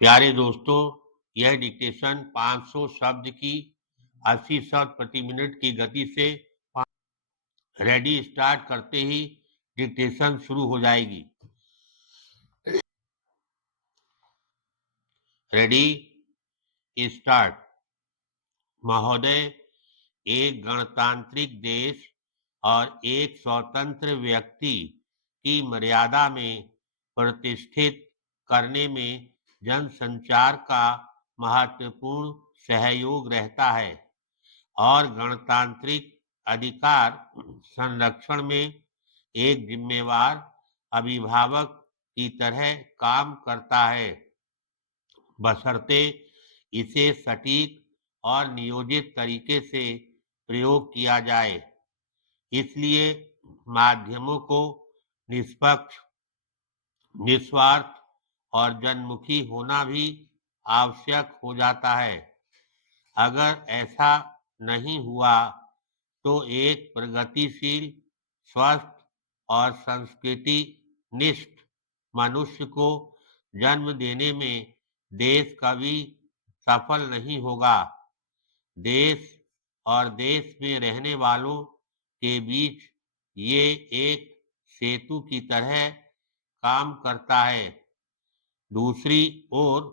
प्यारे दोस्तों, यह डिक्टेशन 500 शब्द की 80 शब्द प्रति मिनट की गति से रेडी स्टार्ट करते ही डिक्टेशन शुरू हो जाएगी। Ready start. महोदय, एक गणतांत्रिक देश और एक स्वतंत्र व्यक्ति की मर्यादा में प्रतिष्ठित करने में जनसंचार का महत्वपूर्ण सहयोग रहता है और गणतांत्रिक अधिकार संरक्षण में एक जिम्मेवार अभिभावक की तरह काम करता है, बशर्ते इसे सटीक और नियोजित तरीके से प्रयोग किया जाए। इसलिए माध्यमों को निष्पक्ष, निस्वार्थ और जनमुखी होना भी आवश्यक हो जाता है। अगर ऐसा नहीं हुआ तो एक प्रगतिशील, स्वस्थ और संस्कृति निष्ठ मनुष्य को जन्म देने में देश कभी सफल नहीं होगा। देश और देश में रहने वालों के बीच ये एक सेतु की तरह काम करता है। दूसरी ओर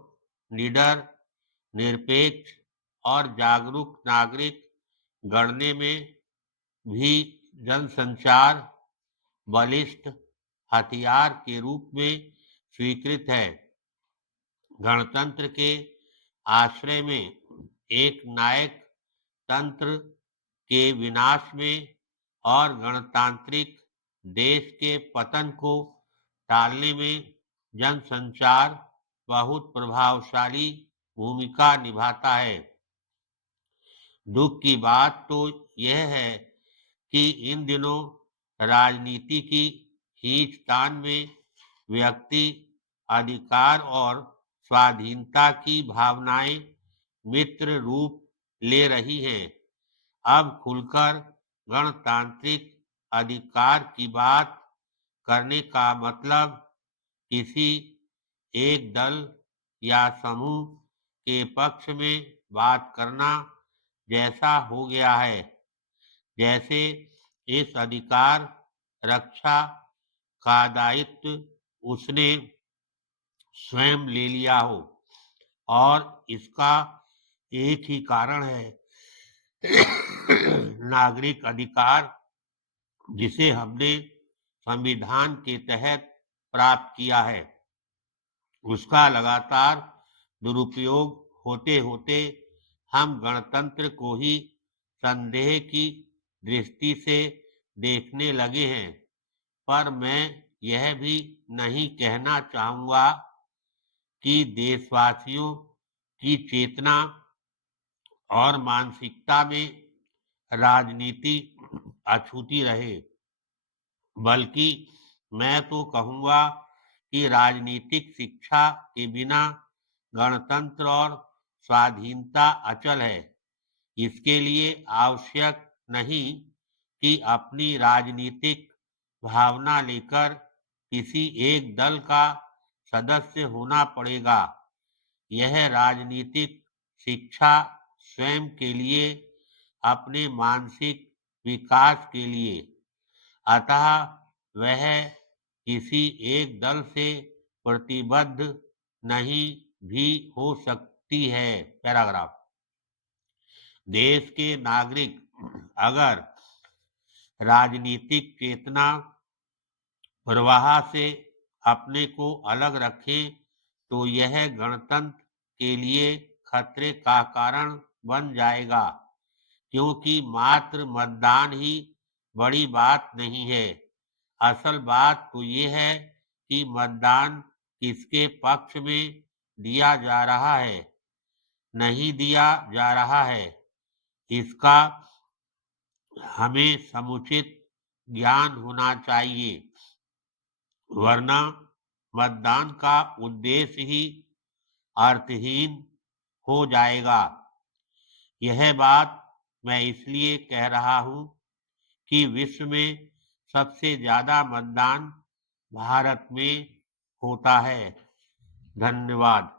निडर, निरपेक्ष और जागरूक नागरिक गढ़ने में भी जनसंचार बलिष्ठ हथियार के रूप में स्वीकृत है। गणतंत्र के आश्रय में एक नायक तंत्र के विनाश में और गणतांत्रिक देश के पतन को टालने में जनसंचार बहुत प्रभावशाली भूमिका निभाता है। दुख की बात तो यह है कि इन दिनों राजनीति की खींचतान में व्यक्ति अधिकार और स्वाधीनता की भावनाएं मित्र रूप ले रही हैं। अब खुलकर गणतांत्रिक अधिकार की बात करने का मतलब किसी एक दल या समूह के पक्ष में बात करना जैसा हो गया है, जैसे इस अधिकार रक्षा का दायित्व उसने स्वयं ले लिया हो। और इसका एक ही कारण है, नागरिक अधिकार जिसे हमने संविधान के तहत प्राप्त किया है, उसका लगातार दुरुपयोग होते होते हम गणतंत्र को ही संदेह की दृष्टि से देखने लगे हैं। पर मैं यह भी नहीं कहना चाहूँगा कि देशवासियों की चेतना और मानसिकता में राजनीति अछूती रहे, बल्कि मैं तो कहूँगा कि राजनीतिक शिक्षा के बिना गणतंत्र और स्वाधीनता अचल है। इसके लिए आवश्यक नहीं कि अपनी राजनीतिक भावना लेकर किसी एक दल का सदस्य होना पड़ेगा। यह राजनीतिक शिक्षा स्वयं के लिए, अपने मानसिक विकास के लिए, अतः वह किसी एक दल से प्रतिबद्ध नहीं भी हो सकती है। पैराग्राफ। देश के नागरिक अगर राजनीतिक चेतना प्रवाह से अपने को अलग रखें तो यह गणतंत्र के लिए खतरे का कारण बन जाएगा, क्योंकि मात्र मतदान ही बड़ी बात नहीं है। असल बात तो ये है कि मतदान किसके पक्ष में दिया जा रहा है, नहीं दिया जा रहा है, इसका हमें समुचित ज्ञान होना चाहिए, वरना मतदान का उद्देश्य ही अर्थहीन हो जाएगा। यह बात मैं इसलिए कह रहा हूँ कि विश्व में सबसे ज्यादा मतदान भारत में होता है। धन्यवाद।